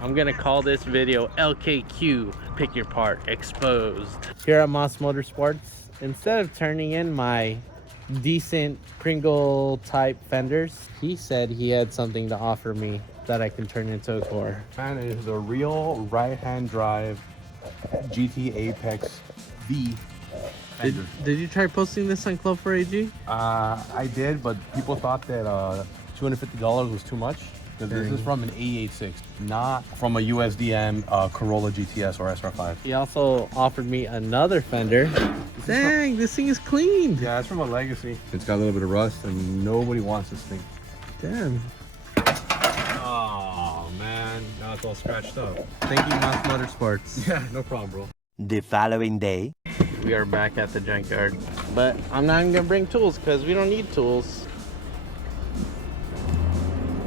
I'm gonna call this video LKQ, pick your part, exposed. Here at Moss Motorsports, instead of turning in my decent Pringle type fenders, he said he had something to offer me that I can turn into a core. Man, it is the real right-hand drive GT Apex V fender. Did you try posting this on Club for AG? I did, but people thought that $250 was too much. Because this is from an 886, not from a USDM Corolla GTS or SR5. He also offered me another fender. Dang, this thing is clean. Yeah, it's from a Legacy. It's got a little bit of rust and nobody wants this thing. Damn. Oh, man. Now it's all scratched up. Thank you, Moss Motorsports. Yeah, no problem, bro. The following day. We are back at the junkyard. But I'm not even going to bring tools because we don't need tools.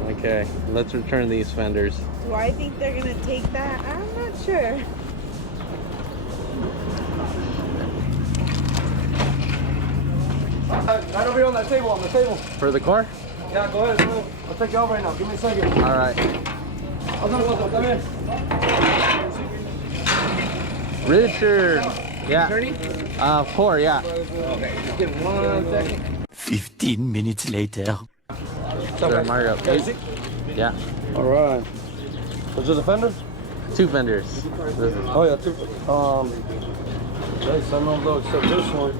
Okay, let's return these fenders. Do I think they're gonna take that? I'm not sure. Right over here on the table, For the car? Yeah, go ahead. I'll take you out right now. Give me a second. All right. Come in. Richard. Yeah. Core, yeah. Okay, just give me 1 second. 15 minutes later. Sure, Mario. Yeah. All right. Was it a fender? 2 fenders. Oh yeah, 2. Nice. I don't know except this one.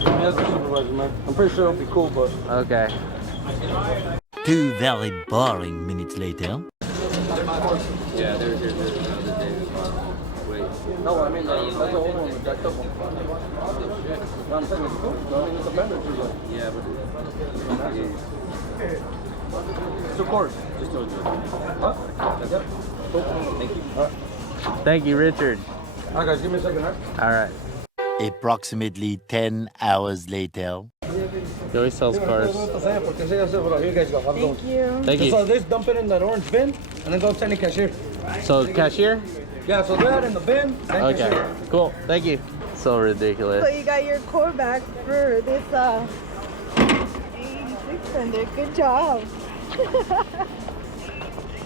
He has the supervisor, man. I'm pretty sure it'll be cool, but. Okay. 2 very boring minutes later. Yeah, there's another day. Wait. No, I mean that's the old one. That's the one. No, I'm saying it's cool. I mean it's a fender too. Yeah, but. It's of course. Just told you. Huh? Yep. Cool. Thank you. All right. Thank you, Richard. All right, guys, give me a second, right? All right. Approximately 10 hours later. He always sells cars. Here you guys go. Have a good one. Thank you. Thank So you. this, dump it in that orange bin, and then go send the cashier. So, cashier? Yeah, so that in the bin, then Okay. cashier. Cool. Thank you. So So ridiculous. you got your core back for this 86 fender. Good job.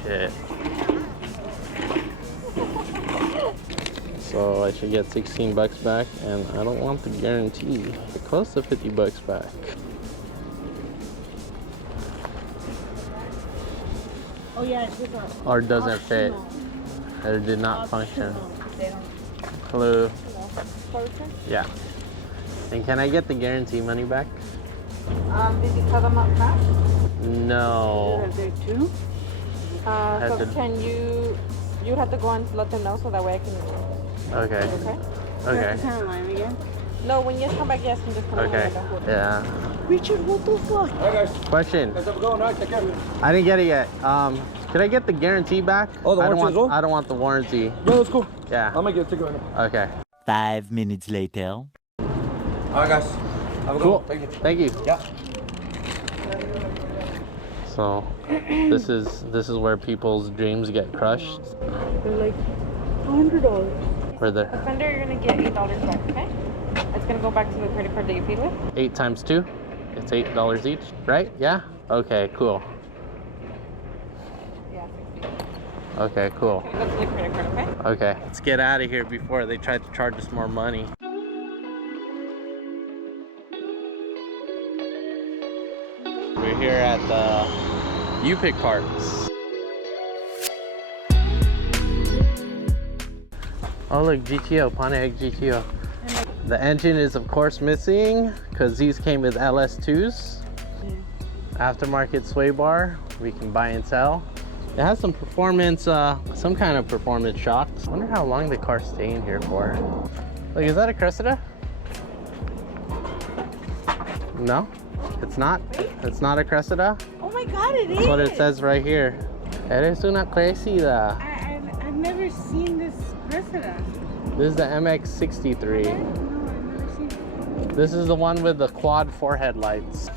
Shit. So I should get 16 bucks back, and I don't want the guarantee. It close to 50 bucks back. Oh yeah, it's just Or doesn't fit. Or did not function. Hello. Yeah. And can I get the guarantee money back? Did you tell them up front? No. Are there 2? So to- can you have to go and let them know so that way I can. Okay. Okay. Okay. Turn line again. No, when you come back, yes, you just come Okay. Yeah. Richard, what the fuck? All right, guys. Question. Guys, have a good one. All right, take care. I didn't get it yet. Could I get the guarantee back? Oh, the I don't warranty as want. well? I don't want the warranty. Yeah, that's cool. Yeah. I'm gonna get a ticket right now. Okay. 5 minutes later. All right, guys. Have a good Cool. one. Thank you. Thank you. Yeah. So, this is where people's dreams get crushed. They're like $100. Where the The fender, you're gonna get $8 back, okay? It's gonna go back to the credit card that you paid with. 8 times 2, it's $8 each, right? Yeah. Okay. Cool. Yeah, 60. Okay. Cool. Go to the credit card, okay? Okay. Let's get out of here before they try to charge us more money. We're here at the U-Pick parts. Oh look, GTO, Pontiac GTO. The engine is of course missing because these came with LS2s. Aftermarket sway bar, we can buy and sell. It has some performance, some kind of performance shocks. I wonder how long the car's staying here for. Like, is that a Cressida? No, it's not. It's not a Cressida. Oh my god, it is! That's what it says right here. Eres una Cressida. I've never seen this Cressida. This is the MX-63. No, I've never seen it. This is the one with the quad 4 headlights.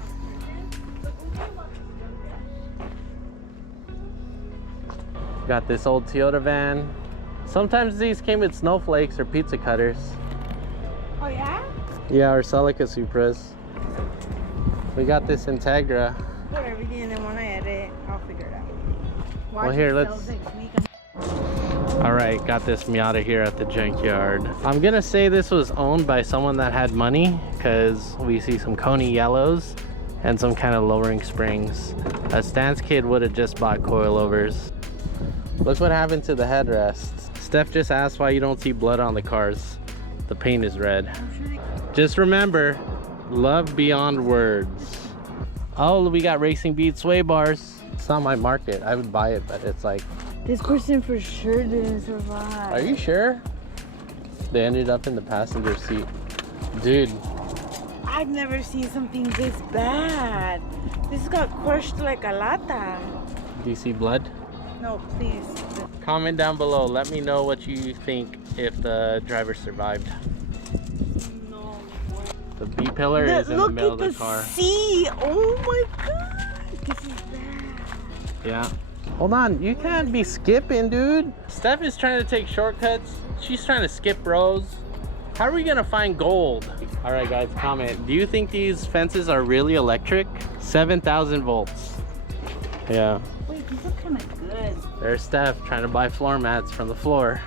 Got this old Toyota van. Sometimes these came with snowflakes or pizza cutters. Oh yeah? Yeah, or Celica Supras. We got this Integra. Put everything in, and when I edit, I'll figure it out. Well, here, let's... All right, got this Miata here at the junkyard. I'm gonna say this was owned by someone that had money because we see some Coney yellows and some kind of lowering springs. A Stan's kid would have just bought coilovers. Look what happened to the headrest. Steph just asked why you don't see blood on the cars. The paint is red. Just remember, love beyond words. Oh, we got Racing Beat sway bars. It's not my market. I would buy it, but it's like... This person for sure didn't survive. Are you sure? They ended up in the passenger seat. Dude. I've never seen something this bad. This got crushed like a lata. Do you see blood? No, please. Comment down below. Let me know what you think if the driver survived. No. The B-pillar is in the middle of the car. See, oh my god. This is bad. Yeah. Hold on, you can't be skipping, dude. Steph is trying to take shortcuts. She's trying to skip rows. How are we gonna find gold? All right, guys, comment. Do you think these fences are really electric? 7,000 volts. Yeah. Wait, these look kind of good. There's Steph trying to buy floor mats from the floor.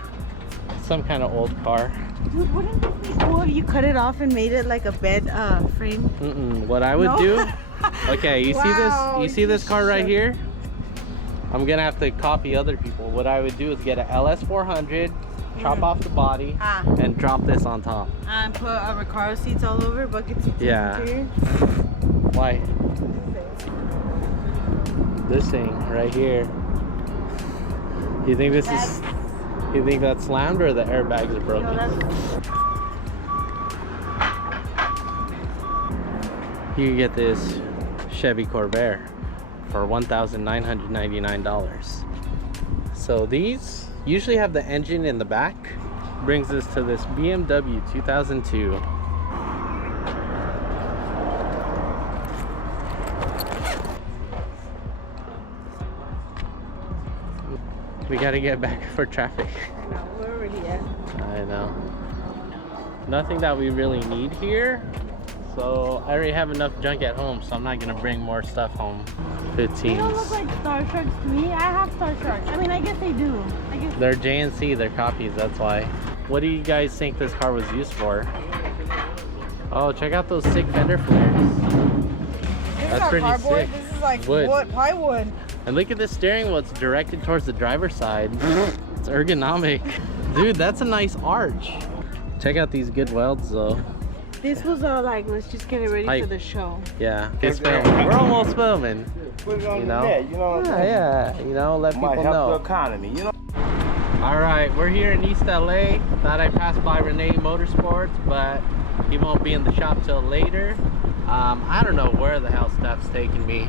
Some kind of old car. Dude, wouldn't this be cool if you cut it off and made it like a bed frame? What I would do? Okay, you Wow, see this? You see this car right here? I'm gonna have to copy other people. What I would do is get an LS400, chop off the body, and drop this on top. And put Recaro seats all over, bucket seats. Yeah. Interior. Why? This thing right here. You think this is? You think that's slammed or the airbags are broken? You can get this Chevy Corvair for $1,999. So these usually have the engine in the back. Brings us to this BMW 2002. We gotta get back for traffic. I know, we're already at. I know. Nothing that we really need here. So I already have enough junk at home, so I'm not gonna bring more stuff home. 15s. They don't look like Star Sharks to me. I have Star Sharks. I mean, I guess they do. I guess They're JNC, they're copies, that's why. What do you guys think this car was used for? Oh, check out those sick fender flares. That's pretty sick. This is like Wood. plywood. And look at this steering wheel, it's directed towards the driver's side. It's ergonomic. Dude, that's a nice arch. Check out these good welds though. This was like, let's just get it ready for the show. Yeah, it's filming. We're almost filming. Put it on You the know? net, you know what I'm saying? Yeah, you know, let Might people help know. the economy, you know? All right, we're here in East LA. Thought I passed by Renee Motorsports, but he won't be in the shop till later. I don't know where the hell Steph's taking me.